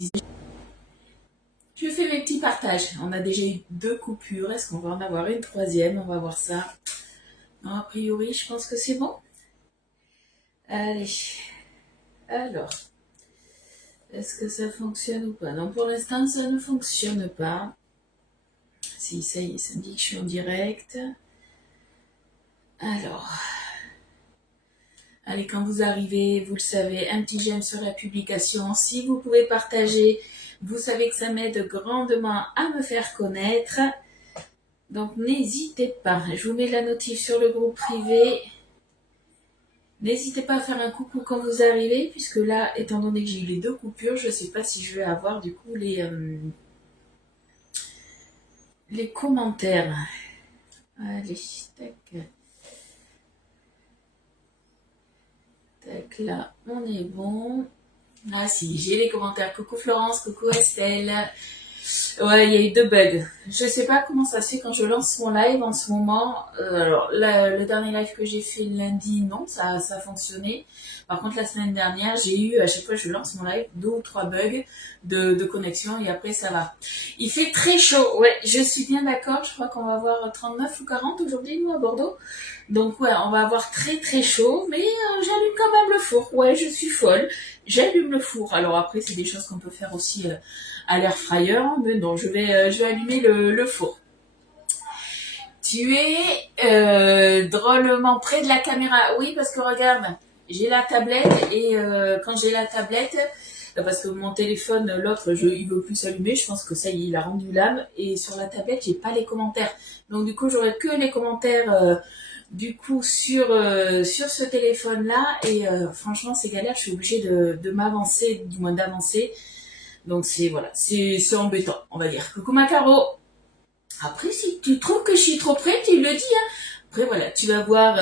Je fais mes petits partages. On a déjà eu 2 coupures. Est-ce qu'on va en avoir une troisième? On va voir ça. Non, a priori, je pense que c'est bon. Allez. Alors. Est-ce que ça fonctionne ou pas? Non, pour l'instant, ça ne fonctionne pas. Si, ça y est, ça me dit que je suis en direct. Alors. Allez, quand vous arrivez, vous le savez, un petit j'aime sur la publication. Si vous pouvez partager, vous savez que ça m'aide grandement à me faire connaître. Donc, n'hésitez pas. Je vous mets la notif sur le groupe privé. N'hésitez pas à faire un coucou quand vous arrivez, puisque là, étant donné que j'ai eu les 2 coupures, je ne sais pas si je vais avoir du coup les commentaires. Allez, tac. Tac, là, on est bon. Ah si, j'ai les commentaires. Coucou Florence, coucou Estelle. Ouais, il y a eu 2 bugs. Je sais pas comment ça se fait quand je lance mon live en ce moment. Alors, le dernier live que j'ai fait lundi, non, ça a fonctionné. Par contre, la semaine dernière, j'ai eu, à chaque fois que je lance mon live, 2 ou 3 bugs de connexion et après, ça va. Il fait très chaud. Ouais, je suis bien d'accord. Je crois qu'on va avoir 39 ou 40 aujourd'hui, nous, à Bordeaux. Donc, ouais, on va avoir très très chaud, mais j'allume quand même le four. Ouais, je suis folle. J'allume le four. Alors après, c'est des choses qu'on peut faire aussi à l'air fryer, mais non, je vais allumer le four. Tu es drôlement près de la caméra. Oui, parce que regarde, j'ai la tablette et quand j'ai la tablette, parce que mon téléphone, l'autre, il veut plus s'allumer, je pense que ça y est, il a rendu l'âme. Et sur la tablette, j'ai pas les commentaires. Donc du coup, j'aurai que les commentaires du coup sur ce téléphone-là. Et franchement, c'est galère, je suis obligée de m'avancer, du moins d'avancer. Donc c'est voilà, c'est embêtant, on va dire. Coucou Macaro. Après, si tu trouves que je suis trop près, tu le dis. Hein. Après voilà, tu vas voir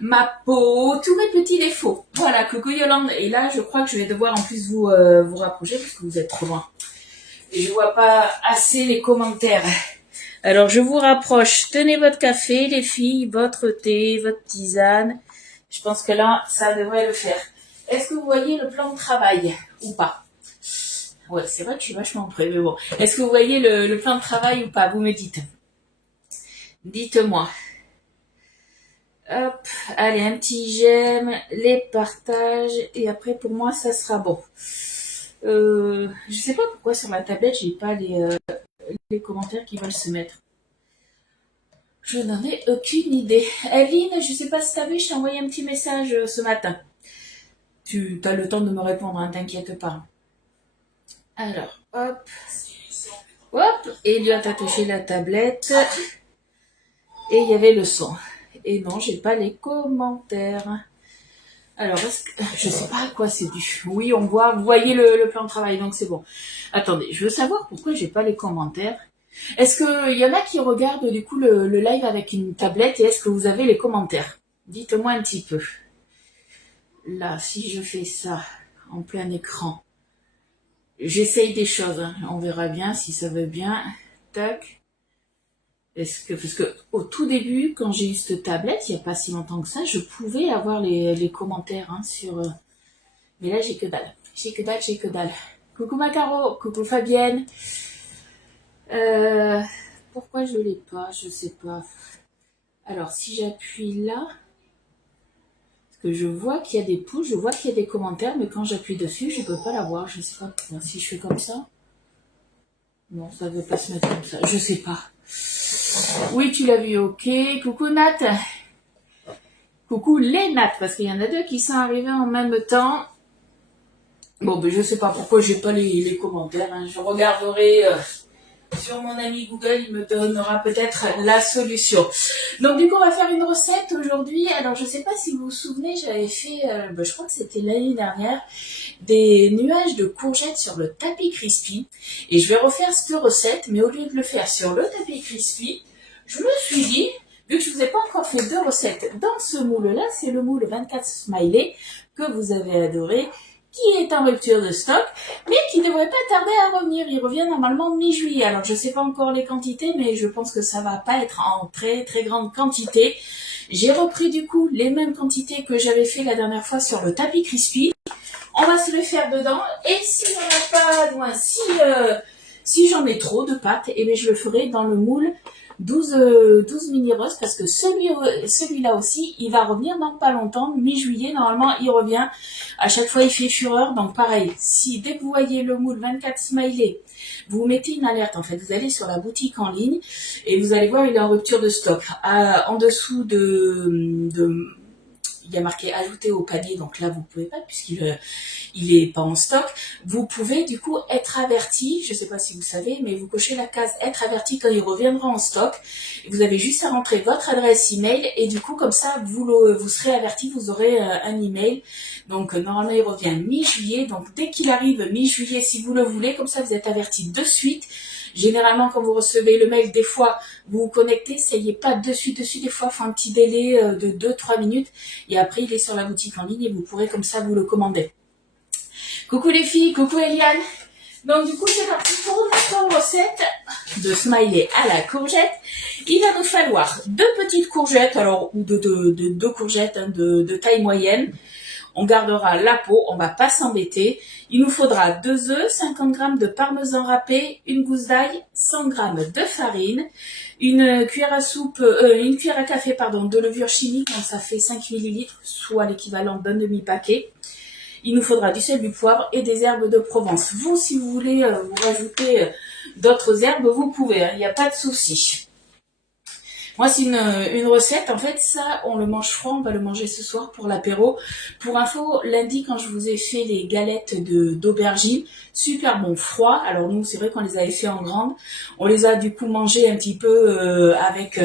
ma peau, tous mes petits défauts. Voilà, coucou Yolande. Et là, je crois que je vais devoir en plus vous rapprocher parce que vous êtes trop loin. Et je vois pas assez les commentaires. Alors je vous rapproche. Tenez votre café, les filles, votre thé, votre tisane. Je pense que là, ça devrait le faire. Est-ce que vous voyez le plan de travail ou pas? Ouais, c'est vrai que je suis vachement près, mais bon. Est-ce que vous voyez le plan de travail ou pas? Vous me dites. Dites-moi. Hop, allez, un petit j'aime, les partages, et après pour moi ça sera bon. Je sais pas pourquoi sur ma tablette j'ai pas les commentaires qui veulent se mettre. Je n'en ai aucune idée. Aline, je sais pas si t'as vu, je t'ai envoyé un petit message ce matin. Tu as le temps de me répondre, hein, t'inquiète pas. Alors, hop. Hop, Elliot a touché la tablette. Et il y avait le son. Et non, j'ai pas les commentaires. Alors, je sais pas à quoi c'est dû. Oui, on voit, vous voyez le plan de travail, donc c'est bon. Attendez, je veux savoir pourquoi j'ai pas les commentaires. Est-ce qu'il y en a qui regardent du coup le live avec une tablette et est-ce que vous avez les commentaires? Dites-moi un petit peu. Là, si je fais ça en plein écran, j'essaye des choses. Hein. On verra bien si ça veut bien. Tac. Parce que au tout début, quand j'ai eu cette tablette, il n'y a pas si longtemps que ça, je pouvais avoir les commentaires hein, sur. Mais là, j'ai que dalle. J'ai que dalle. Coucou Macaro, coucou Fabienne. Pourquoi je l'ai pas? Je sais pas. Alors, si j'appuie là, parce que je vois qu'il y a des pouces, je vois qu'il y a des commentaires, mais quand j'appuie dessus, je peux pas l'avoir. Je sais pas. Si je fais comme ça, non, ça ne veut pas se mettre comme ça. Je sais pas. Oui, tu l'as vu, ok. Coucou Nat. Coucou les Nat, parce qu'il y en a 2 qui sont arrivés en même temps. Bon, ben je sais pas pourquoi j'ai pas les commentaires. Hein. Je regarderai sur mon ami Google, il me donnera peut-être la solution. Donc du coup, on va faire une recette aujourd'hui. Alors, je sais pas si vous vous souvenez, j'avais fait, je crois que c'était l'année dernière, des nuages de courgettes sur le tapis crispy. Et je vais refaire cette recette, mais au lieu de le faire sur le tapis crispy, je me suis dit, vu que je vous ai pas encore fait 2 recettes dans ce moule-là, c'est le moule 24 Smiley que vous avez adoré, qui est en rupture de stock, mais qui ne devrait pas tarder à revenir. Il revient normalement mi-juillet. Alors, je ne sais pas encore les quantités, mais je pense que ça va pas être en très très grande quantité. J'ai repris du coup les mêmes quantités que j'avais fait la dernière fois sur le tapis crispy, On va se le faire dedans. Et si j'en ai pas, si j'en ai trop de pâtes, et bien je le ferai dans le moule 12 mini roses parce que celui-là aussi, il va revenir dans pas longtemps, mi-juillet, normalement, il revient. À chaque fois, il fait fureur. Donc pareil, si dès que vous voyez le moule 24 smiley, vous mettez une alerte, en fait, vous allez sur la boutique en ligne et vous allez voir, il est en rupture de stock. En dessous il y a marqué ajouter au panier, donc là vous pouvez pas il est pas en stock. Vous pouvez du coup être averti, je sais pas si vous savez, mais vous cochez la case être averti quand il reviendra en stock. Vous avez juste à rentrer votre adresse email et du coup comme ça vous serez averti, vous aurez un email. Donc normalement il revient mi-juillet, donc dès qu'il arrive mi-juillet si vous le voulez, comme ça vous êtes averti de suite. Généralement, quand vous recevez le mail, des fois, vous vous connectez, essayez pas de suite, des fois, il faut un petit délai de 2-3 minutes, et après, il est sur la boutique en ligne, et vous pourrez comme ça vous le commander. Coucou les filles, coucou Eliane. Donc du coup, c'est parti pour notre recette de smiley à la courgette. Il va nous falloir 2 petites courgettes, alors, ou deux courgettes de taille moyenne. On gardera la peau, on va pas s'embêter. Il nous faudra 2 œufs, 50 g de parmesan râpé, une gousse d'ail, 100 g de farine, une cuillère à café de levure chimique, donc ça fait 5 ml, soit l'équivalent d'un demi-paquet. Il nous faudra du sel, du poivre et des herbes de Provence. Vous, si vous voulez vous rajouter d'autres herbes, vous pouvez, il n'y a pas de souci. Moi, c'est une recette. En fait, ça, on le mange froid. On va le manger ce soir pour l'apéro. Pour info, lundi, quand je vous ai fait les galettes d'aubergine, super bon froid. Alors nous, c'est vrai qu'on les avait fait en grande. On les a du coup mangées un petit peu avec,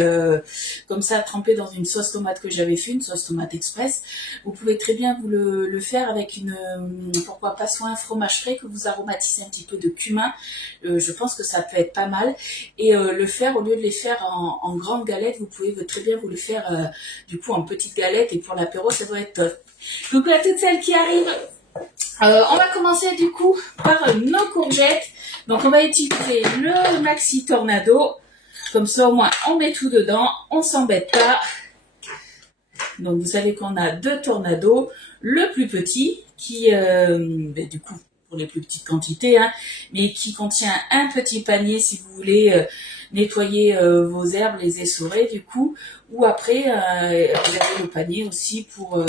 comme ça, trempées dans une sauce tomate que j'avais fait, une sauce tomate express. Vous pouvez très bien vous le faire avec pourquoi pas, soit un fromage frais que vous aromatisez un petit peu de cumin. Je pense que ça peut être pas mal. Et le faire, au lieu de les faire en grande galette, vous pouvez très bien vous le faire du coup en petites galettes et pour l'apéro ça doit être top. Coucou à toutes celles qui arrivent. On va commencer du coup par nos courgettes. Donc on va utiliser le Maxi Tornado. Comme ça au moins on met tout dedans, on s'embête pas. Donc vous savez qu'on a 2 tornados. Le plus petit qui du coup pour les plus petites quantités, mais qui contient un petit panier si vous voulez nettoyer vos herbes, les essorer du coup, ou après vous avez le panier aussi pour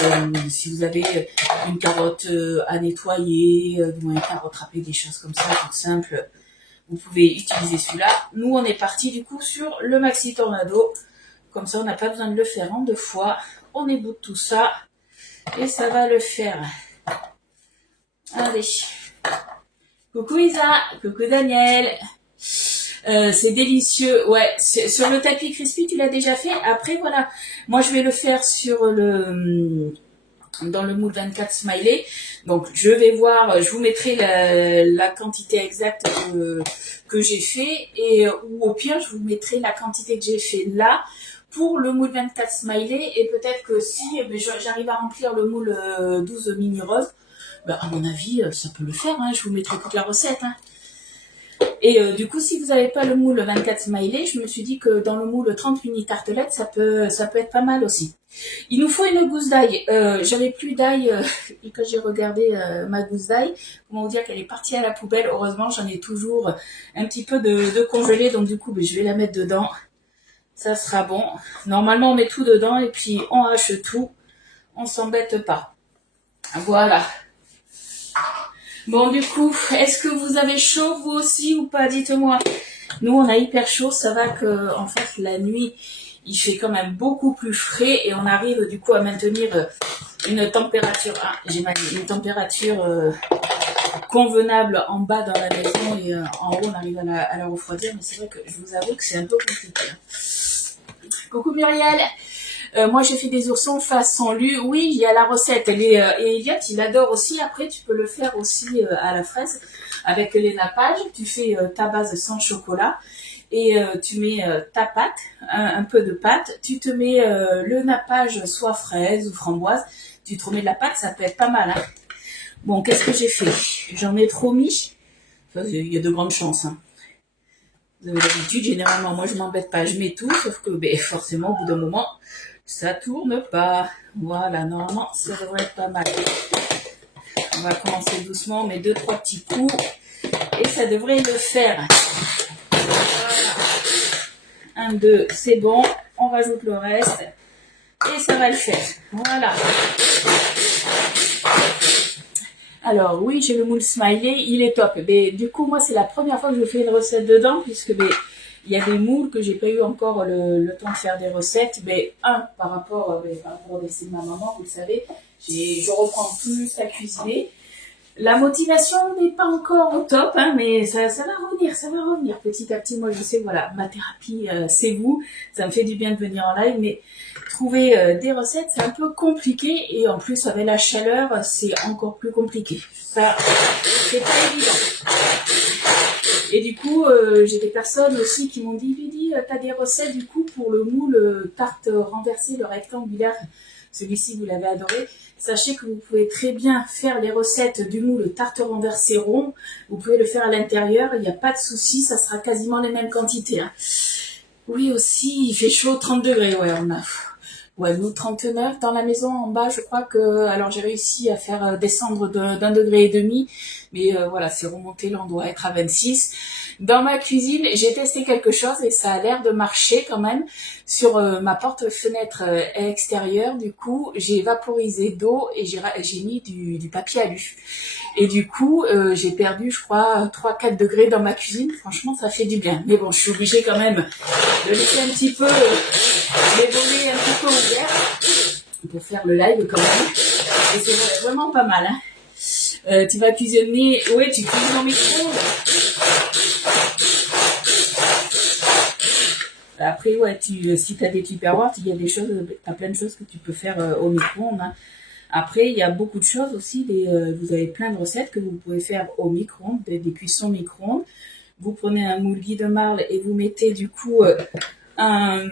si vous avez une carotte à nettoyer, une carotte râpée, des choses comme ça, tout simple, vous pouvez utiliser celui-là. Nous on est parti du coup sur le Maxi Tornado, comme ça on n'a pas besoin de le faire en 2 fois, on éboute tout ça et ça va le faire. Allez, coucou Isa, coucou Daniel. C'est délicieux, ouais. Sur le tapis crispy, tu l'as déjà fait. Après, voilà, moi je vais le faire dans le moule 24 smiley. Donc je vais voir, je vous mettrai la quantité exacte que j'ai fait ou au pire je vous mettrai la quantité que j'ai fait là pour le moule 24 smiley et peut-être que si j'arrive à remplir le moule 12 mini roses, à mon avis ça peut le faire. Je vous mettrai toute la recette. Et du coup, si vous n'avez pas le moule 24 smiley, je me suis dit que dans le moule 30 mini tartelettes, ça peut être pas mal aussi. Il nous faut une gousse d'ail. J'avais plus d'ail et quand j'ai regardé ma gousse d'ail, comment vous dire qu'elle est partie à la poubelle. Heureusement, j'en ai toujours un petit peu de congelé, donc du coup, je vais la mettre dedans. Ça sera bon. Normalement, on met tout dedans et puis on hache tout. On s'embête pas. Voilà. Bon, du coup, est-ce que vous avez chaud, vous aussi, ou pas? Dites-moi. Nous, on a hyper chaud. Ça va que, en fait, la nuit, il fait quand même beaucoup plus frais et on arrive, du coup, à maintenir une température, une température convenable en bas dans la maison et en haut, on arrive à la refroidir. Mais c'est vrai que je vous avoue que c'est un peu compliqué. Coucou Muriel. Moi, j'ai fait des oursons façon lu. Oui, il y a la recette. Et Elliot, il adore aussi. Après, tu peux le faire aussi à la fraise avec les nappages. Tu fais ta base sans chocolat et tu mets ta pâte, un peu de pâte. Tu te mets le nappage soit fraise ou framboise. Tu te remets de la pâte, ça peut être pas mal. Bon, qu'est-ce que j'ai fait? J'en ai trop mis. Il y a de grandes chances. Vous avez l'habitude, généralement, moi, je m'embête pas. Je mets tout, sauf que forcément, au bout d'un moment, ça tourne pas. Voilà, normalement, ça devrait être pas mal. On va commencer doucement, mais 2-3 petits coups. Et ça devrait le faire. Voilà. 1, 2, c'est bon. On rajoute le reste. Et ça va le faire. Voilà. Alors oui, j'ai le moule smiley, il est top. Mais du coup, moi, c'est la première fois que je fais une recette dedans, puisque il y a des moules que j'ai pas eu encore le temps de faire des recettes. Mais par rapport au décès de ma maman, vous le savez, je reprends tout juste à cuisiner. La motivation n'est pas encore au top, hein, mais ça va revenir petit à petit. Moi, je sais, voilà, ma thérapie, c'est vous. Ça me fait du bien de venir en live, mais trouver des recettes, c'est un peu compliqué. Et en plus, avec la chaleur, c'est encore plus compliqué. Ça, c'est pas évident. Et du coup, j'ai des personnes aussi qui m'ont dit, Lydie, t'as des recettes du coup pour le moule tarte renversée, le rectangulaire. Celui-ci, vous l'avez adoré. Sachez que vous pouvez très bien faire les recettes du moule tarte renversée rond. Vous pouvez le faire à l'intérieur, il n'y a pas de souci, ça sera quasiment les mêmes quantités. Hein. Oui aussi, il fait chaud, 30 degrés, ouais, on a... Ouais, nous 39 dans la maison en bas, je crois que... Alors j'ai réussi à faire descendre d'1,5 degré, mais voilà, c'est remonté, là on doit être à 26. Dans ma cuisine, j'ai testé quelque chose et ça a l'air de marcher quand même. Sur ma porte-fenêtre extérieure, du coup, j'ai vaporisé d'eau et j'ai mis du papier alu. Et du coup, j'ai perdu, je crois, 3-4 degrés dans ma cuisine. Franchement, ça fait du bien. Mais bon, je suis obligée quand même de laisser un petit peu les volets un petit peu ouverts pour faire le live quand même. Et c'est vraiment pas mal. Hein. Tu vas cuisiner... Oui, tu cuisines en micro-ondes. Après, ouais, si tu as des tupperwares, il y a des choses, t'as plein de choses que tu peux faire au micro-ondes. Hein. Après, il y a beaucoup de choses aussi. Vous avez plein de recettes que vous pouvez faire au micro-ondes, des cuissons micro-ondes. Vous prenez un moule Guy de Marle et vous mettez du coup un...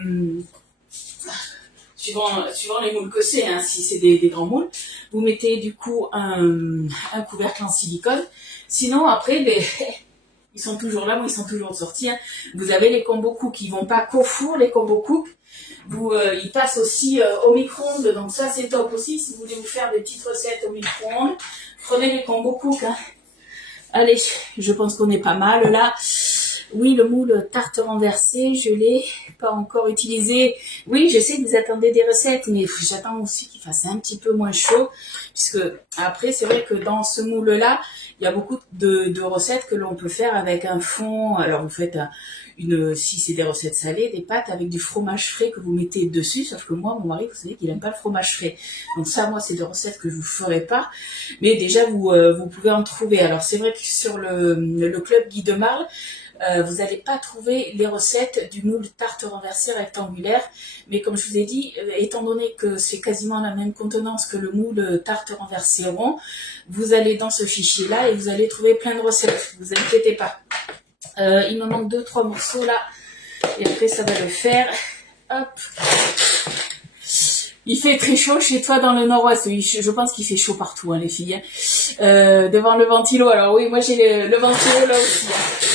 Suivant les moules que c'est, hein, si c'est des grands moules, vous mettez du coup un couvercle en silicone. Sinon, après, ils sont toujours là, moi ils sont toujours sortis. Hein. Vous avez les combo cook, ils vont pas qu'au four, les combo cook. Ils passent aussi au micro-ondes, donc ça c'est top aussi. Si vous voulez vous faire des petites recettes au micro-ondes, prenez les combo cook. Hein. Allez, je pense qu'on est pas mal là. Oui, le moule tarte renversée, je l'ai pas encore utilisé. Oui, je sais que vous attendez des recettes, mais j'attends aussi qu'il fasse un petit peu moins chaud. Puisque après, c'est vrai que dans ce moule-là, il y a beaucoup de recettes que l'on peut faire avec un fond. Alors, vous faites si c'est des recettes salées, des pâtes avec du fromage frais que vous mettez dessus. Sauf que moi, mon mari, vous savez qu'il aime pas le fromage frais. Donc ça, moi, c'est des recettes que je vous ferai pas. Mais déjà, vous pouvez en trouver. Alors, c'est vrai que sur le club Guy de Marle, vous n'allez pas trouver les recettes du moule tarte renversée rectangulaire, mais comme je vous ai dit, étant donné que c'est quasiment la même contenance que le moule tarte renversée rond, vous allez dans ce fichier-là et vous allez trouver plein de recettes, vous inquiétez pas. Il me manque 2-3 morceaux là, et après ça va le faire. Hop. Il fait très chaud chez toi dans le nord-ouest. Oui, je pense qu'il fait chaud partout, hein, les filles. Hein. Devant le ventilo. Alors oui, moi j'ai le ventilo là aussi. Hein.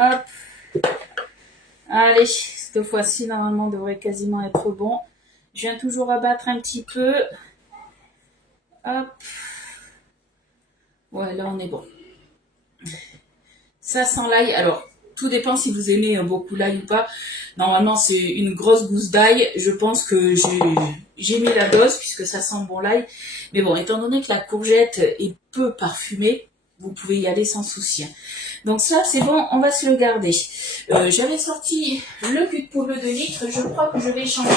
Hop. Allez, cette fois-ci, normalement, devrait quasiment être bon. Je viens toujours abattre un petit peu. Hop. Ouais, là, on est bon. Ça sent l'ail. Alors, tout dépend si vous aimez beaucoup l'ail ou pas. Normalement, c'est une grosse gousse d'ail. Je pense que j'ai mis la dose puisque ça sent bon l'ail. Mais bon, étant donné que la courgette est peu parfumée, vous pouvez y aller sans souci. Donc ça, c'est bon, on va se le garder. J'avais sorti le cul de poule de 2 litres. Je crois que je vais changer.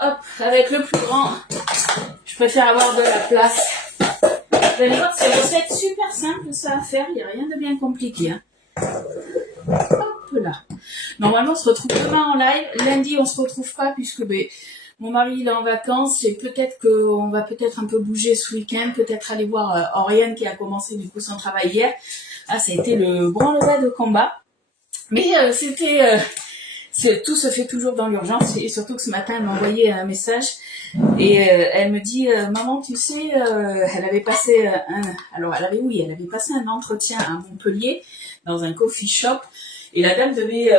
Hop, avec le plus grand. Je préfère avoir de la place. Vous allez voir, c'est une recette super simple, ça à faire. Il n'y a rien de bien compliqué. Hein. Hop là. Normalement, on se retrouve demain en live. Lundi, on se retrouve pas puisque mon mari il est en vacances et peut-être qu'on va peut-être un peu bouger ce week-end. Peut-être aller voir Oriane qui a commencé du coup son travail hier. Ah, ça a été le branle-bas de combat. Mais tout se fait toujours dans l'urgence. Et surtout que ce matin, elle m'a envoyé un message. Et elle me dit, maman, tu sais, elle avait passé elle avait passé un entretien à Montpellier dans un coffee shop. Et la dame devait,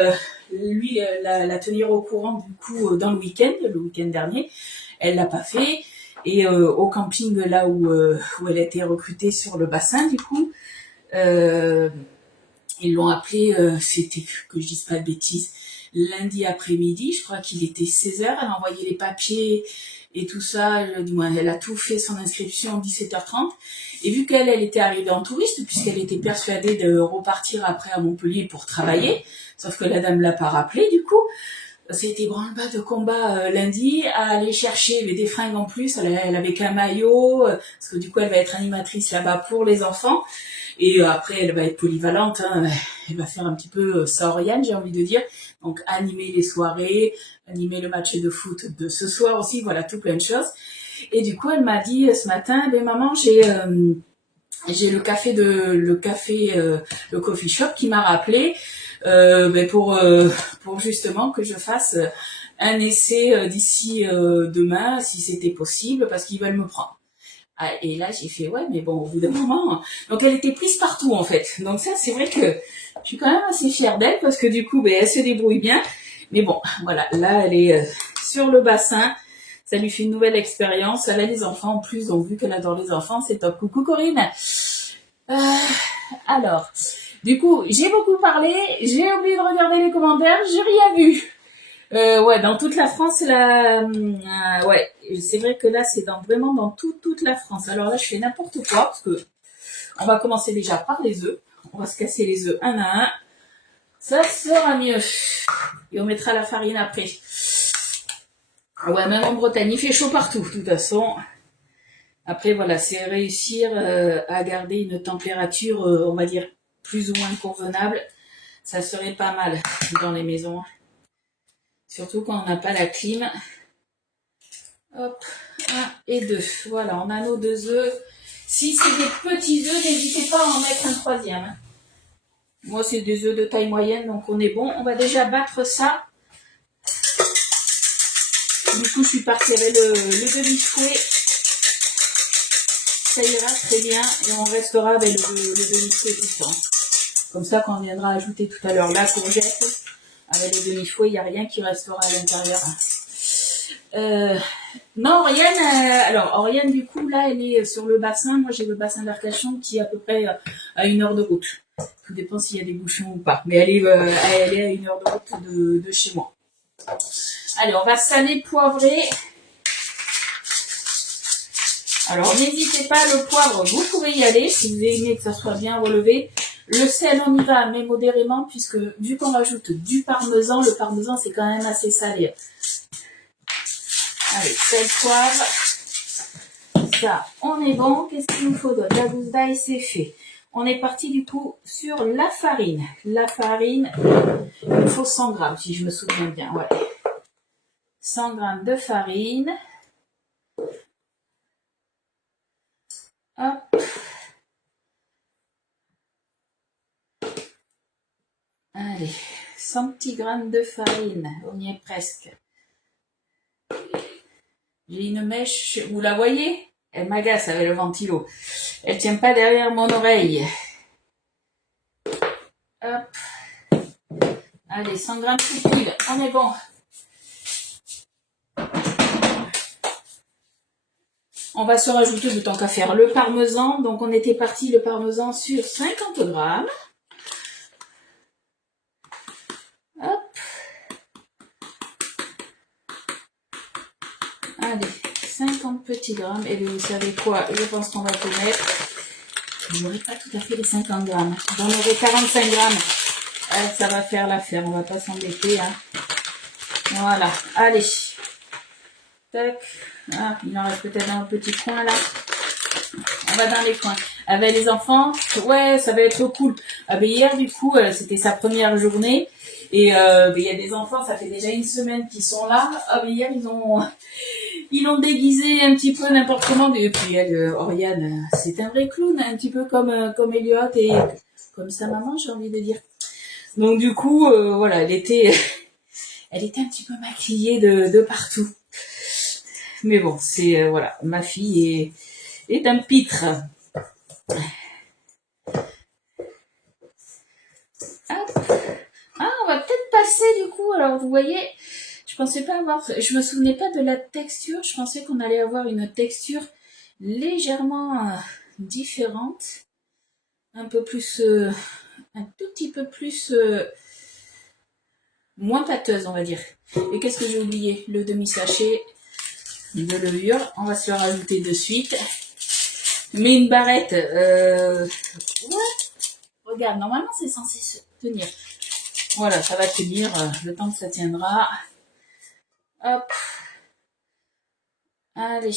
la tenir au courant du coup dans le week-end dernier. elle l'a pas fait. Et au camping là où elle a été recrutée sur le bassin, du coup, euh, ils l'ont appelée, c'était, que je dise pas de bêtises, lundi après-midi, je crois qu'il était 16h, elle a envoyé les papiers et tout ça, du moins elle a tout fait, son inscription 17h30. Et vu qu'elle était arrivée en touriste, puisqu'elle était persuadée de repartir après à Montpellier pour travailler, sauf que la dame l'a pas rappelé du coup, c'était branle-bas de combat lundi à aller chercher des fringues en plus, elle avait qu'un maillot, parce que du coup elle va être animatrice là-bas pour les enfants. Et après, elle va être polyvalente, hein. Elle va faire un petit peu ça Oriane, j'ai envie de dire. Donc, animer les soirées, animer le match de foot de ce soir aussi, voilà, tout plein de choses. Et du coup, elle m'a dit ce matin, ben maman, j'ai le coffee shop qui m'a rappelé pour justement que je fasse un essai d'ici demain, si c'était possible, parce qu'ils veulent me prendre. Ah, et là, j'ai fait, ouais, mais bon, au bout d'un moment. Donc, elle était prise partout, en fait. Donc, ça, c'est vrai que je suis quand même assez fière d'elle parce que du coup, ben, elle se débrouille bien. Mais bon, voilà, là, elle est sur le bassin. Ça lui fait une nouvelle expérience. Elle a les enfants en plus, donc vu qu'elle adore les enfants, c'est top. Coucou Corinne. Euh, alors, du coup, j'ai beaucoup parlé. J'ai oublié de regarder les commentaires. J'ai rien vu. Ouais, dans toute la France, là, ouais, c'est vrai que là, c'est vraiment dans toute la France. Alors là, je fais n'importe quoi parce que on va commencer déjà par les œufs. On va se casser les œufs un à un. Ça sera mieux. Et on mettra la farine après. Ah ouais, même en Bretagne, il fait chaud partout, de toute façon. Après, voilà, c'est réussir à garder une température, on va dire, plus ou moins convenable. Ça serait pas mal dans les maisons. Surtout quand on n'a pas la clim. Hop, 1 et 2. Voilà, on a nos 2 œufs. Si c'est des petits œufs, n'hésitez pas à en mettre un troisième. Moi, c'est des œufs de taille moyenne, donc on est bon. On va déjà battre ça. Du coup, je suis partie avec le demi-fouet. Ça ira très bien. Et on restera avec le demi-fouet tout le temps. Comme ça, quand on viendra ajouter tout à l'heure la courgette, avec le demi-fouet, il n'y a rien qui restera à l'intérieur. Non, Oriane, alors Oriane, du coup, là, elle est sur le bassin. Moi, j'ai le bassin d'Arcachon qui est à peu près à 1 heure de route. Tout dépend s'il y a des bouchons ou pas. Mais elle est à 1 heure de route de chez moi. Allez, on va saler, poivrer. Alors, n'hésitez pas, le poivre, vous pouvez y aller si vous aimez que ça soit bien relevé. Le sel, on y va, mais modérément, puisque vu qu'on rajoute du parmesan, le parmesan, c'est quand même assez salé. Allez, sel, poivre. Ça, on est bon. Qu'est-ce qu'il nous faut d'autre? La gousse d'ail, c'est fait. On est parti du coup sur la farine. La farine, il nous faut 100 grammes, si je me souviens bien. Ouais. 100 grammes de farine. Hop. Allez, 100 petits grammes de farine. On y est presque. J'ai une mèche, vous la voyez? Elle m'agace avec le ventilo. Elle tient pas derrière mon oreille. Hop. Allez, 100 grammes de huile. On est bon. On va se rajouter du temps qu'à faire le parmesan. Donc, on était parti le parmesan sur 50 grammes. Hop. Allez, 50 petits grammes. Et vous savez quoi? Je pense qu'on va tout mettre. Je n'aurai pas tout à fait les 50 grammes. J'en aurai 45 grammes. Ça va faire l'affaire. On va pas s'embêter. Hein. Voilà. Allez. Tac. Ah, il en reste peut-être un petit coin là. On va dans les coins. Avec les enfants, ouais, ça va être cool. Ah, ben hier, du coup, c'était sa première journée. Et ben, il y a des enfants, ça fait déjà 1 semaine qu'ils sont là. Ah, ben hier, ils l'ont déguisé un petit peu n'importe comment. Et puis elle, Oriane, c'est un vrai clown, un petit peu comme Elliot et comme sa maman, j'ai envie de dire. Donc du coup, voilà, elle était un petit peu maquillée de partout. Mais bon, c'est voilà, ma fille est un pitre. Hop. Ah, on va peut-être passer du coup. Alors vous voyez, je Je pensais pas avoir, je me souvenais pas de la texture. Je pensais qu'on allait avoir une texture légèrement différente, un peu plus, un tout petit peu plus, moins pâteuse, on va dire. Et qu'est-ce que j'ai oublié? Le demi-sachet de levure. On va se le rajouter de suite. Mais une barrette, ouais. Regarde, normalement c'est censé se tenir. Voilà, ça va tenir le temps que ça tiendra. Hop. Allez.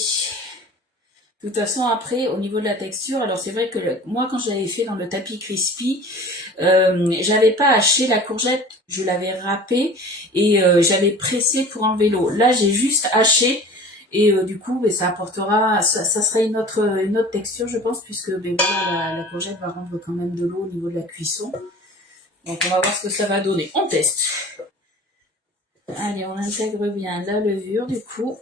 De toute façon, après, au niveau de la texture, alors c'est vrai que moi, quand je l'avais fait dans le tapis crispy, j'avais pas haché la courgette, je l'avais râpée et j'avais pressé pour enlever l'eau. Là, j'ai juste haché et du coup, ça apportera, ça sera une autre texture, je pense, puisque voilà, la courgette va rendre quand même de l'eau au niveau de la cuisson. Donc, on va voir ce que ça va donner. On teste. Allez, on intègre bien la levure, du coup.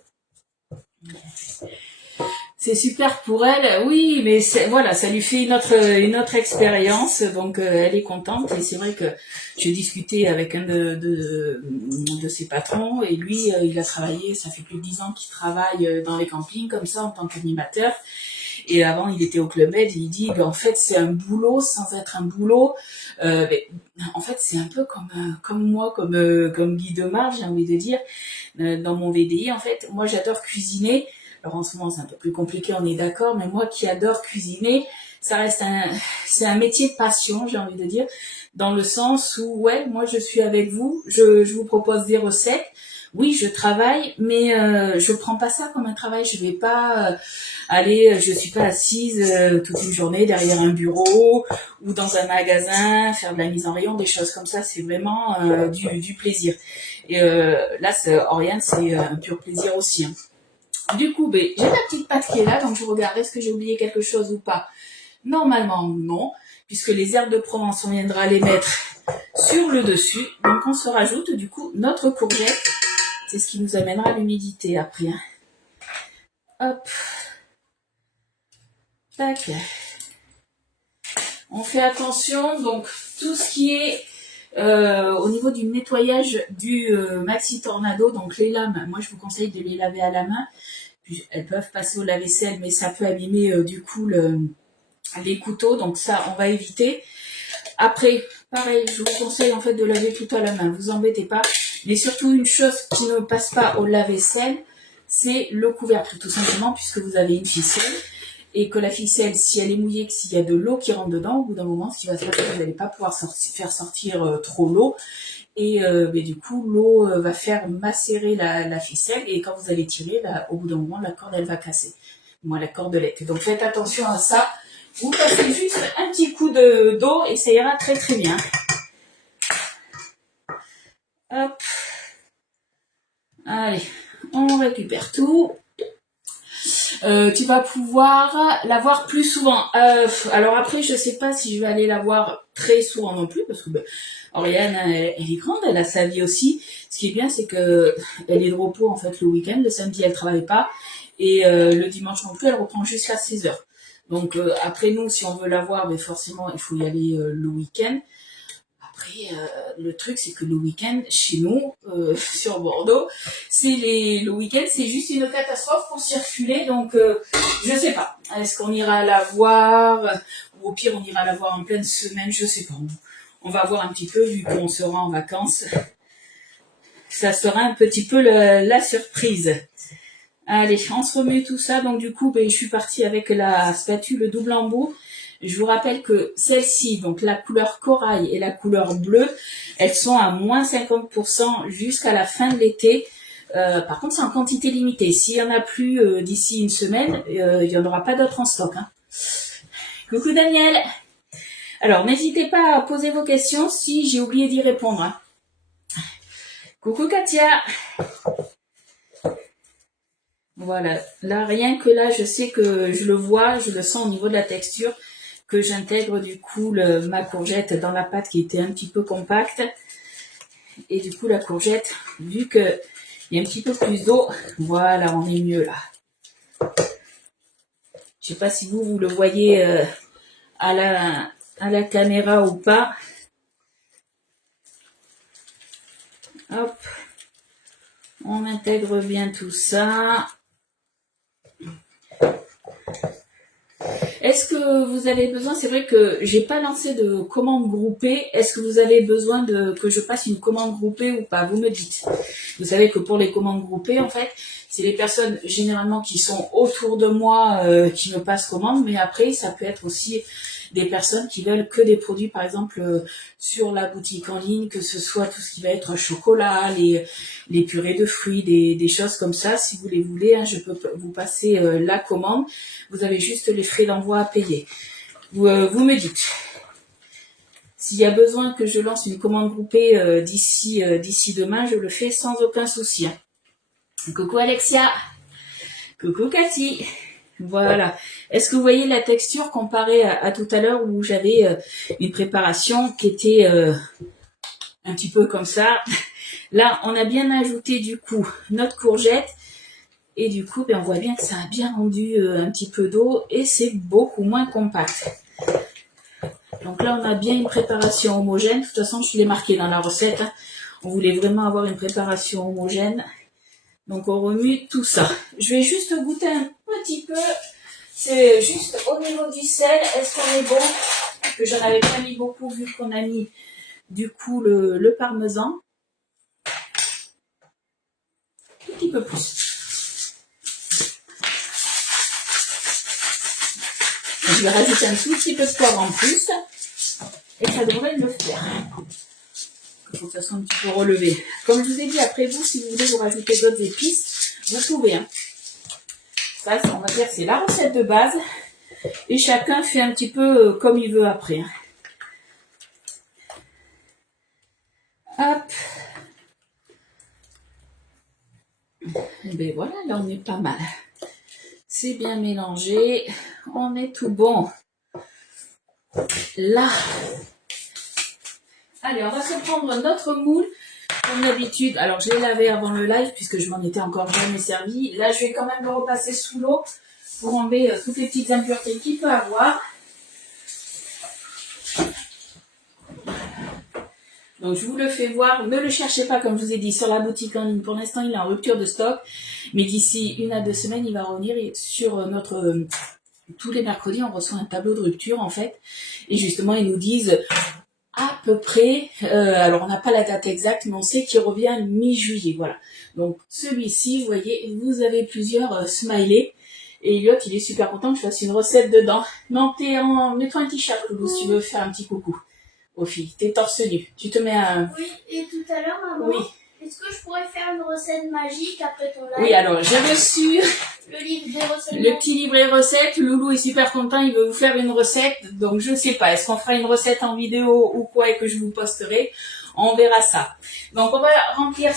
C'est super pour elle, oui, mais voilà, ça lui fait une autre expérience, donc elle est contente. Et c'est vrai que j'ai discuté avec un de ses patrons, et lui, il a travaillé, ça fait plus de 10 ans qu'il travaille dans les campings comme ça en tant qu'animateur. Et avant, il était au Club Med, et il dit, en fait, c'est un boulot sans être un boulot. En fait, c'est un peu comme moi, comme Guy Demar, j'ai envie de dire, dans mon VDI. En fait, moi, j'adore cuisiner. Alors en ce moment, c'est un peu plus compliqué, on est d'accord, mais moi qui adore cuisiner, ça reste c'est un métier de passion, j'ai envie de dire, dans le sens où, ouais, moi je suis avec vous, je vous propose des recettes. Oui, je travaille, mais je prends pas ça comme un travail. Je vais pas je suis pas assise toute une journée derrière un bureau ou dans un magasin, faire de la mise en rayon, des choses comme ça. C'est vraiment du plaisir. Et là, Oriane, c'est un pur plaisir aussi. Hein. Du coup, j'ai ma petite pâte qui est là, donc je regarde, est-ce que j'ai oublié quelque chose ou pas? Normalement, non, puisque les herbes de Provence, on viendra les mettre sur le dessus. Donc, on se rajoute, du coup, notre courgette. C'est ce qui nous amènera l'humidité après. Hop. Tac. On fait attention, donc, tout ce qui est au niveau du nettoyage du Maxi Tornado, donc les lames, moi je vous conseille de les laver à la main. Puis, elles peuvent passer au lave-vaisselle, mais ça peut abîmer du coup les couteaux, donc ça on va éviter. Après, pareil, je vous conseille en fait de laver tout à la main, vous embêtez pas. Mais surtout une chose qui ne passe pas au lave-vaisselle, c'est le couvercle, tout simplement, puisque vous avez une ficelle. Et que la ficelle, si elle est mouillée, que s'il y a de l'eau qui rentre dedans, au bout d'un moment, ce qui va se passer, vous n'allez pas pouvoir faire sortir trop l'eau. Et du coup, l'eau va faire macérer la ficelle. Et quand vous allez tirer, au bout d'un moment, la corde, elle va casser. Moi, la cordelette. Donc, faites attention à ça. Vous passez juste un petit coup d'eau et ça ira très très bien. Hop. Allez, on récupère tout. Tu vas pouvoir la voir plus souvent. Alors après, je sais pas si je vais aller la voir très souvent non plus, parce que Oriane, elle est grande, elle a sa vie aussi. Ce qui est bien, c'est que elle est de repos en fait le week-end. Le samedi, elle travaille pas. Et le dimanche non plus, elle reprend jusqu'à 16 heures. Donc après nous, si on veut la voir, forcément, il faut y aller le week-end. Après, le truc, c'est que le week-end, chez nous, sur Bordeaux, le week-end, c'est juste une catastrophe pour circuler. Donc, je sais pas. Est-ce qu'on ira la voir ou au pire, on ira la voir en pleine semaine? Je sais pas. On va voir un petit peu, vu qu'on sera en vacances. Ça sera un petit peu la surprise. Allez, on se remet tout ça. Donc, du coup, je suis partie avec la spatule double embout. Je vous rappelle que celle-ci, donc la couleur corail et la couleur bleue, elles sont à moins 50% jusqu'à la fin de l'été. Par contre, c'est en quantité limitée. S'il n'y en a plus d'ici une semaine, il n'y en aura pas d'autres en stock. Hein. Coucou Daniel. Alors, n'hésitez pas à poser vos questions si j'ai oublié d'y répondre. Hein. Coucou Katia. Voilà. Là, rien que là, je sais que je le vois, je le sens au niveau de la texture. Que j'intègre du coup ma courgette dans la pâte qui était un petit peu compacte. Et du coup la courgette, vu qu'il y a un petit peu plus d'eau, voilà, on est mieux là. Je sais pas si vous le voyez à la caméra ou pas. Hop. On intègre bien tout ça. Est-ce que vous avez besoin, c'est vrai que j'ai pas lancé de commande groupée, est-ce que vous avez besoin que je passe une commande groupée ou pas? Vous me dites. Vous savez que pour les commandes groupées, en fait, c'est les personnes généralement qui sont autour de moi qui me passent commande, mais après, ça peut être aussi des personnes qui veulent que des produits, par exemple, sur la boutique en ligne, que ce soit tout ce qui va être chocolat, les purées de fruits, des choses comme ça. Si vous les voulez, hein, je peux vous passer la commande. Vous avez juste les frais d'envoi à payer. Vous me dites. S'il y a besoin que je lance une commande groupée d'ici demain, je le fais sans aucun souci. Coucou Alexia. Coucou Cathy. Voilà. Est-ce que vous voyez la texture comparée à tout à l'heure où j'avais une préparation qui était un petit peu comme ça. Là, on a bien ajouté du coup notre courgette et du coup, on voit bien que ça a bien rendu un petit peu d'eau et c'est beaucoup moins compact. Donc là, on a bien une préparation homogène. De toute façon, je l'ai marqué dans la recette. Hein. On voulait vraiment avoir une préparation homogène. Donc, on remue tout ça. Je vais juste goûter un petit peu. C'est juste au niveau du sel. Est-ce qu'on est bon? Parce que j'en avais pas mis beaucoup vu qu'on a mis du coup le parmesan. Un petit peu plus. Je vais rajouter un tout petit peu de poivre en plus. Et ça devrait le faire. De toute façon, un petit peu relevé. Comme je vous ai dit, après vous, si vous voulez vous rajouter d'autres épices, vous pouvez. Hein. Ça, on va dire, c'est la recette de base. Et chacun fait un petit peu comme il veut après. Hop. Et bien voilà, là on est pas mal. C'est bien mélangé. On est tout bon. Là. Allez, on va se prendre notre moule. Comme d'habitude, alors je l'ai lavé avant le live puisque je m'en étais encore jamais servi. Là, je vais quand même le repasser sous l'eau pour enlever toutes les petites impuretés qu'il peut avoir. Donc je vous le fais voir, ne le cherchez pas comme je vous ai dit sur la boutique en ligne. Pour l'instant, il est en rupture de stock, mais d'ici 1 à 2 semaines, il va revenir sur notre... tous les mercredis, on reçoit un tableau de rupture en fait. Et justement, ils nous disent à peu près, alors on n'a pas la date exacte, mais on sait qu'il revient mi-juillet, voilà. Donc celui-ci, vous voyez, vous avez plusieurs smileys. Et Elliot, il est super content que je fasse une recette dedans. Non, mets-toi un t-shirt, Loulou, si tu veux faire un petit coucou aux filles. T'es torse nu. Tu te mets un... Oui, et tout à l'heure, maman, Oui. est-ce que je pourrais faire une recette magique après ton live? Oui, alors j'ai reçu le livre des recettes. le petit livret recette. Loulou est super content, il veut vous faire une recette. Donc je ne sais pas, est-ce qu'on fera une recette en vidéo ou quoi et que je vous posterai? On verra ça. Donc on va remplir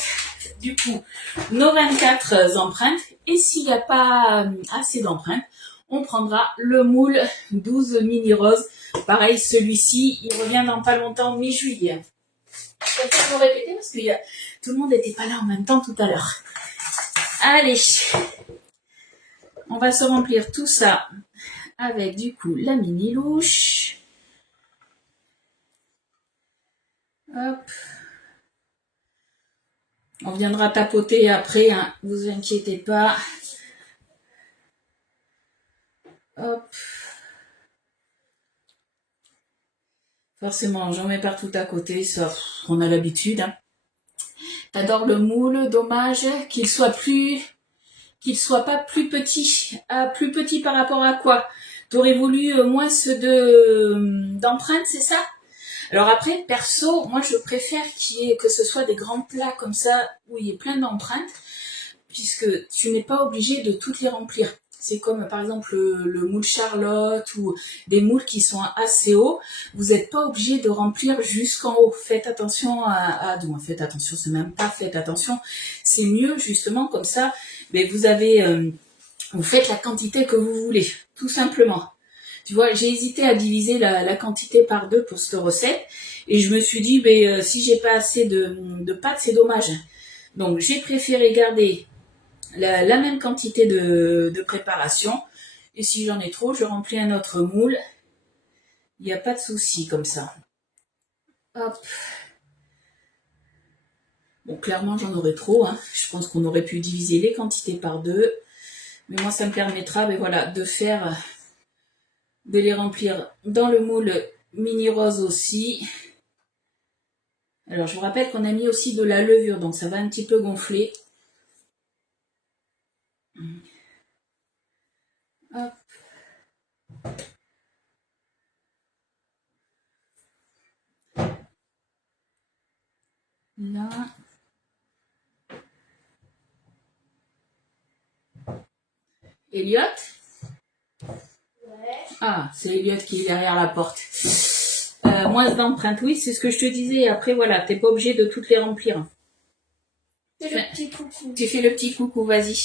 du coup nos 24 empreintes. Et s'il n'y a pas assez d'empreintes, on prendra le moule 12 mini roses. Pareil, celui-ci, il revient dans pas longtemps, mi-juillet. Je vais me répéter parce que tout le monde n'était pas là en même temps tout à l'heure. Allez, on va se remplir tout ça avec du coup la mini louche. Hop. On viendra tapoter après, hein, vous inquiétez pas. Hop. Forcément, j'en mets partout à côté, ça, on a l'habitude. Hein. T'adores le moule, dommage qu'il soit pas plus petit. Plus petit par rapport à quoi? T'aurais voulu moins d'empreintes, c'est ça? Alors après, perso, moi je préfère que ce soit des grands plats comme ça, où il y ait plein d'empreintes, puisque tu n'es pas obligé de toutes les remplir. C'est comme par exemple le moule Charlotte ou des moules qui sont assez hauts. Vous n'êtes pas obligé de remplir jusqu'en haut. Faites attention faites attention, c'est même pas faites attention. C'est mieux justement comme ça. Mais vous faites la quantité que vous voulez, tout simplement. Tu vois, j'ai hésité à diviser la quantité par 2 pour cette recette. Et je me suis dit, si j'ai pas assez de pâtes, c'est dommage. Donc j'ai préféré garder la même quantité de préparation. Et si j'en ai trop, je remplis un autre moule. Il n'y a pas de souci comme ça. Hop. Bon, clairement, j'en aurais trop. Hein. Je pense qu'on aurait pu diviser les quantités par 2. Mais moi, ça me permettra voilà, de les remplir dans le moule mini rose aussi. Alors, je vous rappelle qu'on a mis aussi de la levure, donc ça va un petit peu gonfler. Hop. Là. Elliot? Ouais. Ah, c'est Elliot qui est derrière la porte. Moins d'empreintes, oui, c'est ce que je te disais. Après, voilà, t'es pas obligé de toutes les remplir. C'est le petit coucou. Tu fais le petit coucou, vas-y.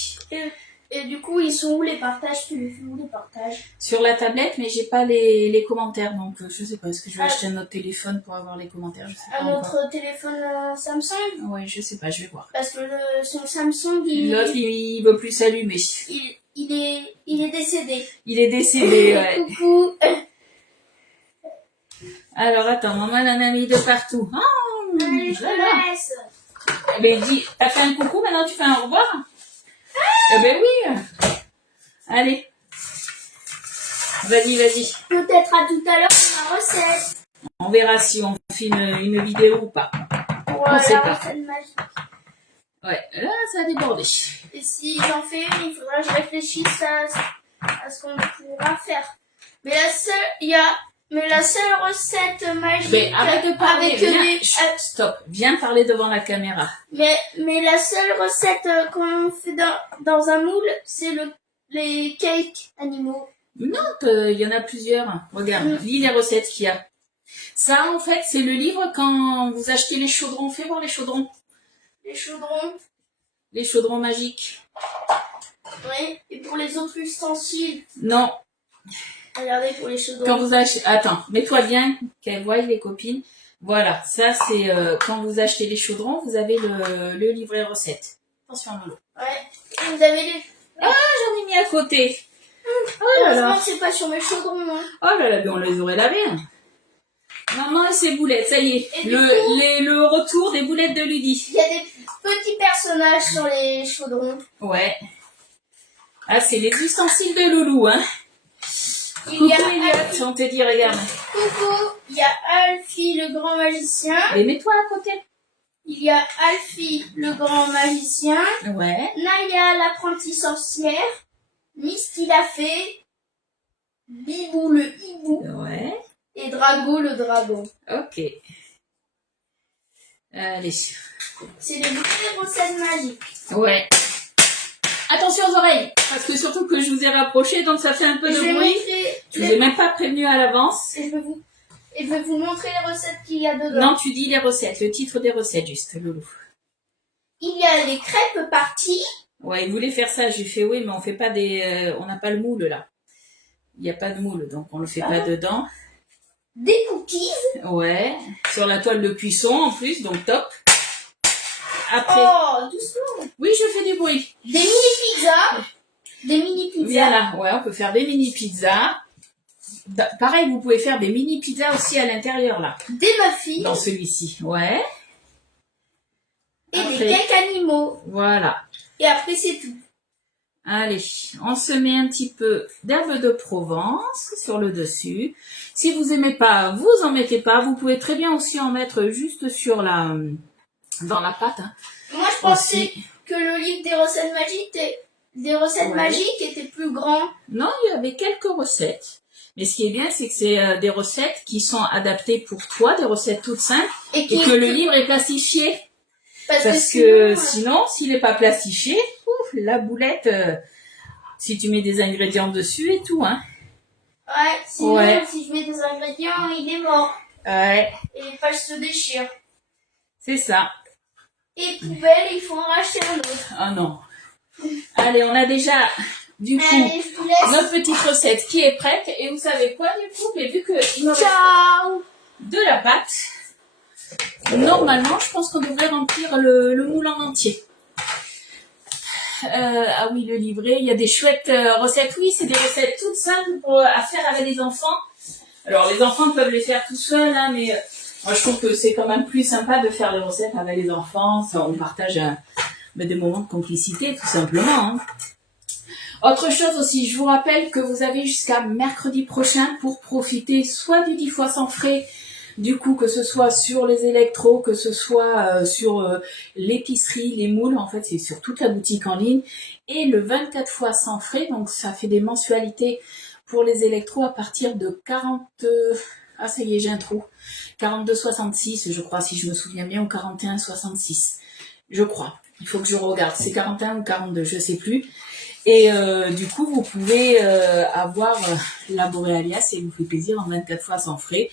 Et du coup, ils sont où les partages? Tu les fais où les partages? Sur la tablette, mais j'ai pas les commentaires, donc je sais pas. Est-ce que je vais acheter un autre téléphone pour avoir les commentaires? Je sais pas Un encore. autre téléphone Samsung? Ouais, je sais pas, je vais voir. Parce que son Samsung, L'autre, il veut plus s'allumer. il est décédé. Il est décédé, ouais. Coucou. Alors, attends, maman en a mis de partout. Oh, Allez, je te voilà. laisse. Mais dis, t'as fait un coucou, maintenant tu fais un au revoir? Eh ben oui. Allez. Vas-y, vas-y. Peut-être à tout à l'heure pour la recette. On verra si on fait une vidéo ou pas. Pour sait la pas. recette magique. Ouais, là, ça a débordé. Et si j'en fais une, il faudra que je réfléchisse à ce qu'on pourra faire. Mais la seule recette magique Mais arrête de parler. avec Viens. les, Stop. Viens parler devant la caméra. mais la seule recette qu'on fait dans un moule, c'est les cakes animaux. Non, il y en a plusieurs. Regarde, lis les recettes qu'il y a. Ça, en fait, c'est le livre quand vous achetez les chaudrons. Fais voir les chaudrons. Les chaudrons. Les chaudrons magiques. Oui. Et pour les autres ustensiles. Non. Regardez pour les chaudrons. Quand vous achetez... Attends, mets-toi bien, qu'elles voient les copines. Voilà, ça c'est quand vous achetez les chaudrons, vous avez le livret recette. Attention, Lolo. Ouais. Et vous avez les... Ah, j'en ai mis à côté. Oh là Heureusement là. que c'est pas sur mes chaudrons. Hein. Oh là là, mais on les aurait lavés. Hein. Maman et ses boulettes, ça y est. Et Le retour des boulettes de Ludie. Il y a des petits personnages sur les chaudrons. Ouais. Ah, c'est les ustensiles de Loulou, hein. Il y a Coucou Elliot, on te dit, regarde. Coucou, il y a Alfie le grand magicien. Et mets-toi à côté. Il y a Alfie le grand magicien. Ouais. Naya l'apprentie sorcière. Misty la fée. Bibou le hibou. Ouais. Et Drago le dragon. Ok. Allez. C'est les vraies recettes magiques. Ouais. Attention aux oreilles, parce que surtout que je vous ai rapproché, donc ça fait un peu Je de vais bruit. montrer Je vous ai même pas prévenu à l'avance. et je vais vous montrer les recettes qu'il y a dedans. Non, tu dis les recettes, le titre des recettes, juste, Loulou. Il y a les crêpes parties. Ouais, il voulait faire ça, j'ai fait oui, mais on fait pas on n'a pas le moule là. Il n'y a pas de moule, donc on le fait pas dedans. Des cookies. Ouais, sur la toile de cuisson en plus, donc top. Après, Oh, doucement. oui, je fais du bruit. Des mini pizzas. Des mini pizzas. Voilà, ouais, on peut faire des mini pizzas. Pareil, vous pouvez faire des mini pizzas aussi à l'intérieur là. Des muffins. Dans celui-ci, ouais. Et Après, des cakes animaux. voilà. Et après, c'est tout. Allez, on se met un petit peu d'herbe de Provence sur le dessus. Si vous aimez pas, vous en mettez pas. Vous pouvez très bien aussi en mettre juste sur dans la pâte. Hein. Moi, je pensais Aussi. que le livre des recettes Ouais. magiques était plus grand. Non, il y avait quelques recettes. Mais ce qui est bien, c'est que c'est des recettes qui sont adaptées pour toi, des recettes toutes simples, et que le livre est plastifié. Parce que sinon, s'il n'est pas plastifié, la boulette, si tu mets des ingrédients dessus et tout, hein. Ouais, sinon, Ouais. si je mets des ingrédients, il est mort. Ouais, Et les pages se déchirent. c'est ça. Et poubelle, il faut en racheter un autre. Oh non. Allez, on a déjà, du coup, Allez, je vous laisse. notre petite recette qui est prête. Et vous savez quoi, du coup, mais vu qu'il me reste Ciao. de la pâte, normalement, je pense qu'on devrait remplir le moule en entier. Ah oui, le livret, il y a des chouettes recettes. Oui, c'est des recettes toutes simples à faire avec les enfants. Alors, les enfants peuvent les faire tout seuls, hein, mais Moi, je trouve que c'est quand même plus sympa de faire les recettes avec les enfants. Ça, on partage des moments de complicité, tout simplement. Hein. Autre chose aussi, je vous rappelle que vous avez jusqu'à mercredi prochain pour profiter soit du 10 fois sans frais, du coup, que ce soit sur les électros, que ce soit sur l'épicerie, les moules, en fait, c'est sur toute la boutique en ligne, et le 24 fois sans frais, donc ça fait des mensualités pour les électros à partir de 40... ah, ça y est, j'ai un trou. 42,66, je crois, si je me souviens bien, ou 41,66. Je crois. Il faut que je regarde. C'est 41 ou 42, je sais plus. Et du coup, vous pouvez avoir la Borealia, si elle vous fait plaisir, en 24 fois sans frais,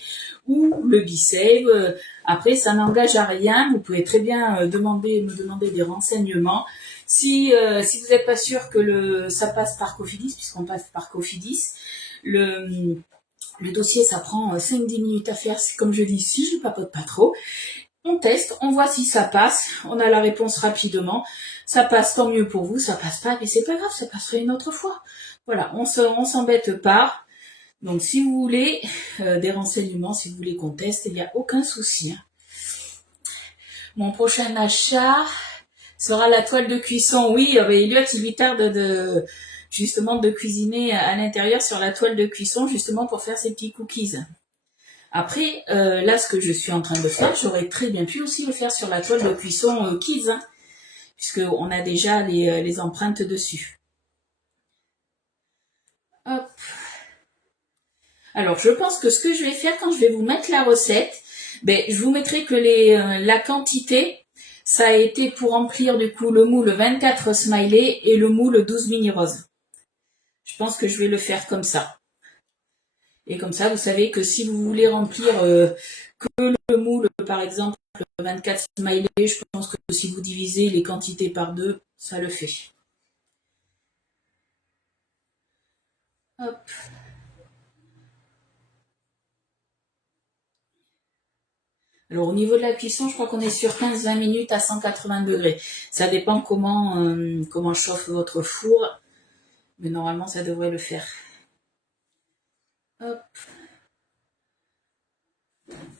ou le B-Save. Après, ça n'engage à rien. Vous pouvez très bien me demander des renseignements. Si vous n'êtes pas sûr que ça passe par Cofidis, puisqu'on passe par Cofidis, le dossier, ça prend 5-10 minutes à faire. C'est comme je dis, si je ne papote pas trop. On teste, on voit si ça passe. On a la réponse rapidement. Ça passe, tant mieux pour vous. Ça passe pas, mais c'est pas grave, ça passera une autre fois. Voilà, on s'embête pas. Donc, si vous voulez des renseignements, si vous voulez qu'on teste, il n'y a aucun souci. Hein. Mon prochain achat sera la toile de cuisson. Oui, Elliot, il lui tarde justement de cuisiner à l'intérieur sur la toile de cuisson, justement pour faire ses petits cookies. Après, là, ce que je suis en train de faire, j'aurais très bien pu aussi le faire sur la toile de cuisson Kids, hein, puisqu'on a déjà les empreintes dessus. Hop. Alors, je pense que ce que je vais faire quand je vais vous mettre la recette, je vous mettrai que la quantité, ça a été pour remplir du coup le moule 24 smiley et le moule 12 mini rose. Je pense que je vais le faire comme ça. Et comme ça, vous savez que si vous voulez remplir que le moule, par exemple, 24 smiley, je pense que si vous divisez les quantités par 2, ça le fait. Hop. Alors au niveau de la cuisson, je crois qu'on est sur 15-20 minutes à 180 degrés. Ça dépend comment chauffe votre four. Mais normalement, ça devrait le faire. Hop.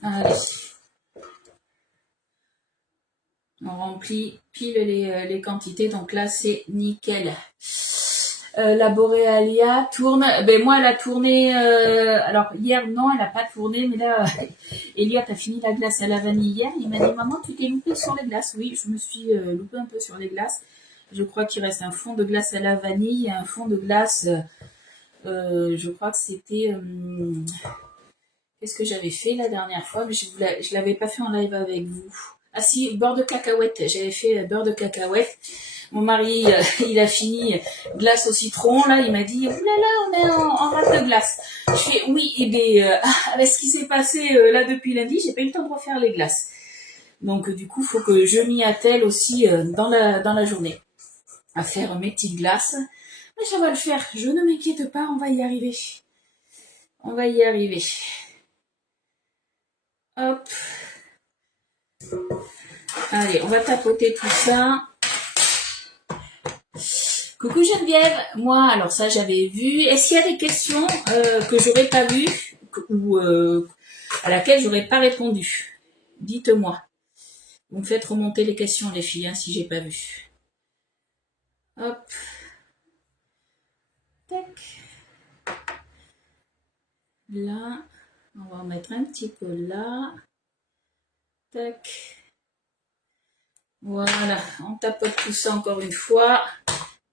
Allez. On remplit pile les quantités. Donc là, c'est nickel. La Borealia tourne. Moi, elle a tourné. Alors hier, non, elle n'a pas tourné. Mais là, Elliot a fini la glace à la vanille hier. Il m'a dit, maman, tu t'es loupée sur les glaces. Oui, je me suis loupée un peu sur les glaces. Je crois qu'il reste un fond de glace à la vanille et un fond de glace. Je crois que c'était... Qu'est-ce que j'avais fait la dernière fois? Mais je l'avais pas fait en live avec vous. Ah si, beurre de cacahuète. J'avais fait beurre de cacahuète. Mon mari, il a fini glace au citron. Là, il m'a dit, oulala, on est en rate de glace. Je fais, oui, et avec ce qui s'est passé là depuis lundi, j'ai pas eu le temps de refaire les glaces. Donc, du coup, il faut que je m'y attelle aussi dans la journée à faire mes petites glaces. Mais ça va le faire. Je ne m'inquiète pas, on va y arriver. On va y arriver. Hop. Allez, on va tapoter tout ça. Coucou Geneviève. Moi, alors ça, j'avais vu. Est-ce qu'il y a des questions que j'aurais pas vues ou à laquelle j'aurais pas répondu? Dites-moi. Vous me faites remonter les questions, les filles, hein, si j'ai pas vu. Hop. Tac. Là. On va en mettre un petit peu là. Tac. Voilà. On tapote tout ça encore une fois.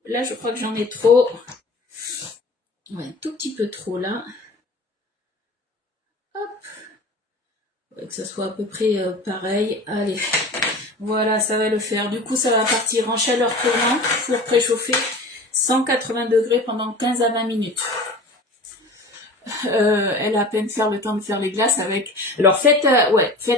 Là, je crois que j'en ai trop. Ouais, un tout petit peu trop là. Hop. Que ça soit à peu près pareil. Allez. Voilà, ça va le faire. Du coup, ça va partir en chaleur tournante. Four préchauffé. 180 degrés pendant 15 à 20 minutes. Elle a à peine faire le temps de faire les glaces avec. Alors faites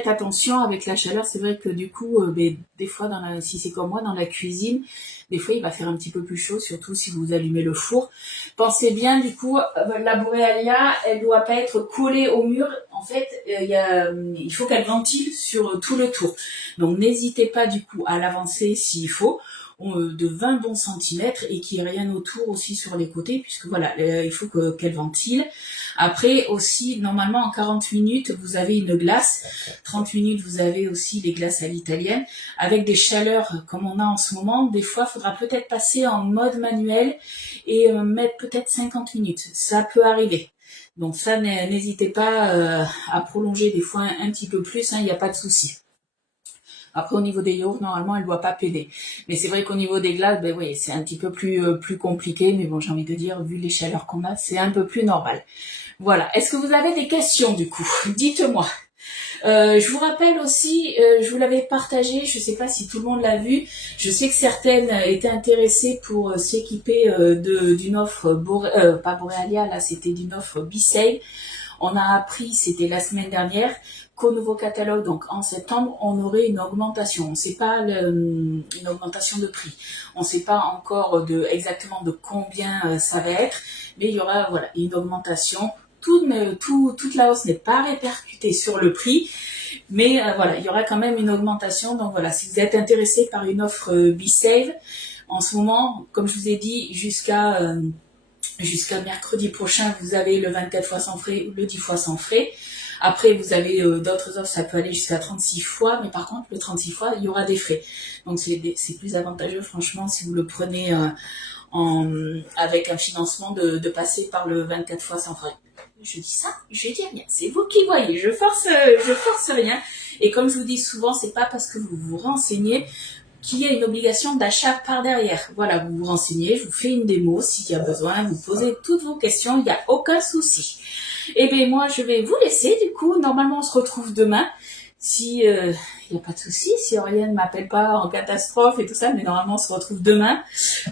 attention avec la chaleur. C'est vrai que du coup, des fois si c'est comme moi dans la cuisine, des fois il va faire un petit peu plus chaud, surtout si vous allumez le four. Pensez bien du coup, la Borealia, elle doit pas être collée au mur. En fait, il faut qu'elle ventile sur tout le tour. Donc n'hésitez pas du coup à l'avancer s'il faut. de 20 bons centimètres et qu'il n'y ait rien autour aussi sur les côtés, puisque voilà, il faut qu'elle ventile. Après aussi, normalement en 40 minutes, vous avez une glace. 30 minutes, vous avez aussi les glaces à l'italienne. Avec des chaleurs comme on a en ce moment, des fois, il faudra peut-être passer en mode manuel et mettre peut-être 50 minutes. Ça peut arriver. Donc ça, n'hésitez pas à prolonger des fois un petit peu plus, il n'y a pas de souci. Après, au niveau des yaourts, normalement, elle ne doit pas péder. Mais c'est vrai qu'au niveau des glaces, ben oui, c'est un petit peu plus compliqué. Mais bon, j'ai envie de dire, vu les chaleurs qu'on a, c'est un peu plus normal. Voilà. Est-ce que vous avez des questions, du coup? Dites-moi. Je vous rappelle aussi, je vous l'avais partagé, je ne sais pas si tout le monde l'a vu, je sais que certaines étaient intéressées pour s'équiper d'une offre, pas Borealia, là c'était d'une offre B-Save. On a appris, c'était la semaine dernière, qu'au nouveau catalogue, donc en septembre, on aurait une augmentation. On ne sait pas une augmentation de prix. On ne sait pas encore exactement de combien ça va être, mais il y aura voilà une augmentation. Toute la hausse n'est pas répercutée sur le prix, mais voilà, il y aura quand même une augmentation. Donc voilà, si vous êtes intéressé par une offre B-Save, en ce moment, comme je vous ai dit, jusqu'à mercredi prochain, vous avez le 24 fois sans frais ou le 10 fois sans frais. Après, vous avez d'autres offres, ça peut aller jusqu'à 36 fois, mais par contre, le 36 fois, il y aura des frais. Donc c'est plus avantageux, franchement, si vous le prenez avec un financement de passer par le 24 fois sans frais. Je dis ça, je dis rien. C'est vous qui voyez. Je force rien. Et comme je vous dis souvent, c'est pas parce que vous vous renseignez qu'il y a une obligation d'achat par derrière. Voilà, vous vous renseignez, je vous fais une démo s'il y a besoin, vous posez toutes vos questions, il n'y a aucun souci. Et bien moi, je vais vous laisser. Du coup, normalement, on se retrouve demain. Si il n'y a pas de souci, si Aurélien ne m'appelle pas en catastrophe et tout ça, mais normalement, on se retrouve demain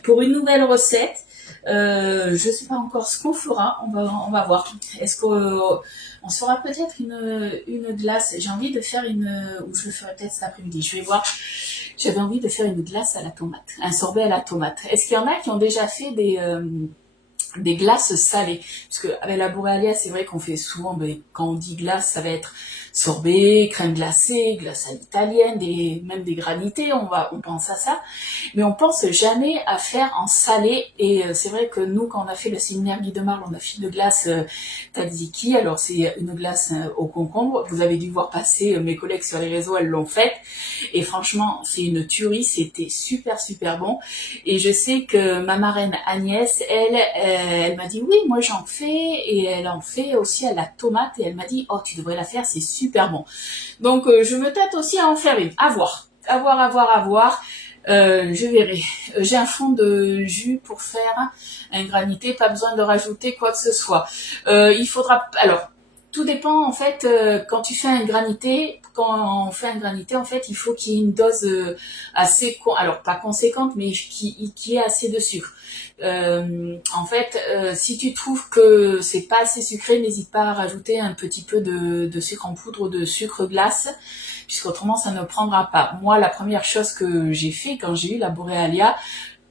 pour une nouvelle recette. Je sais pas encore ce qu'on fera, on va voir. Est-ce qu'on se fera peut-être une glace? J'ai envie de faire ou je le ferai peut-être cet après-midi. Je vais voir. J'avais envie de faire une glace à la tomate, un sorbet à la tomate. Est-ce qu'il y en a qui ont déjà fait des glaces salées? Parce que avec la Borealia, c'est vrai qu'on fait souvent, quand on dit glace, ça va être sorbet, crème glacée, glace à l'italienne, même des granités, on pense à ça. Mais on pense jamais à faire en salé. Et c'est vrai que nous, quand on a fait le séminaire Guy de Marle, on a fait une glace tzatziki. Alors c'est une glace au concombre. Vous avez dû voir passer mes collègues sur les réseaux, elles l'ont faite. Et franchement, c'est une tuerie. C'était super, super bon. Et je sais que ma marraine Agnès, elle m'a dit oui, moi j'en fais. Et elle en fait aussi à la tomate. Et elle m'a dit, oh, tu devrais la faire, c'est super bon. Donc je me tâte aussi à en faire une. À voir. Je verrai. J'ai un fond de jus pour faire un granité, pas besoin de rajouter quoi que ce soit. Il faudra, alors, tout dépend en fait quand tu fais un granité. Quand on fait un granité, en fait, il faut qu'il y ait une dose assez, alors pas conséquente, mais qui ait assez de sucre. En fait, si tu trouves que c'est pas assez sucré, n'hésite pas à rajouter un petit peu de sucre en poudre ou de sucre glace, puisqu'autrement ça ne prendra pas. Moi, la première chose que j'ai fait quand j'ai eu la Borealia,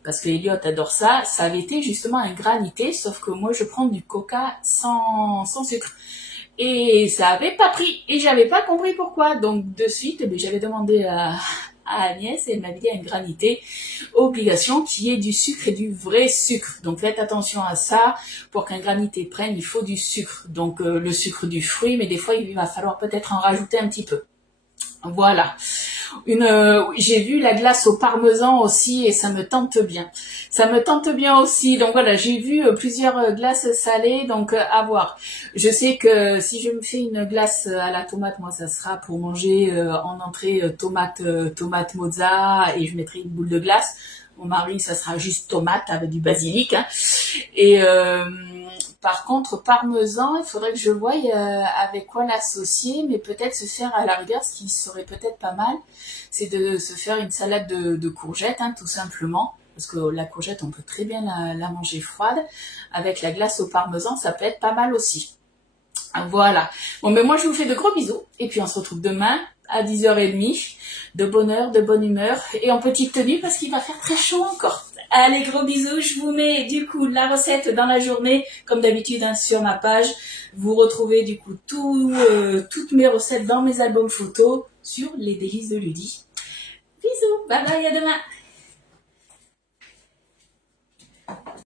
parce que Elliot adore ça, ça avait été justement un granité, sauf que moi je prends du coca sans sucre. Et ça avait pas pris, et j'avais pas compris pourquoi. Donc de suite, j'avais demandé à Agnès, et elle m'avait dit à une granité, obligation qu'il y ait du sucre et du vrai sucre. Donc faites attention à ça, pour qu'un granité prenne, il faut du sucre. Donc le sucre du fruit, mais des fois il va falloir peut-être en rajouter un petit peu. Voilà. J'ai vu la glace au parmesan aussi et ça me tente bien. Ça me tente bien aussi. Donc voilà, j'ai vu plusieurs glaces salées, donc à voir. Je sais que si je me fais une glace à la tomate, moi ça sera pour manger en entrée tomate mozza et je mettrai une boule de glace. Mon mari, ça sera juste tomate avec du basilic. Hein. Et par contre, parmesan, il faudrait que je voie avec quoi l'associer, mais peut-être se faire à la rigueur, ce qui serait peut-être pas mal, c'est de se faire une salade de courgettes, hein, tout simplement. Parce que la courgette, on peut très bien la manger froide. Avec la glace au parmesan, ça peut être pas mal aussi. Voilà. Bon, mais moi, je vous fais de gros bisous. Et puis, on se retrouve demain à 10h30. De bonne heure, de bonne humeur. Et en petite tenue parce qu'il va faire très chaud encore. Allez, gros bisous. Je vous mets du coup la recette dans la journée. Comme d'habitude, hein, sur ma page. Vous retrouvez du coup toutes mes recettes dans mes albums photos sur les délices de Ludie. Bisous. Bye bye, à demain.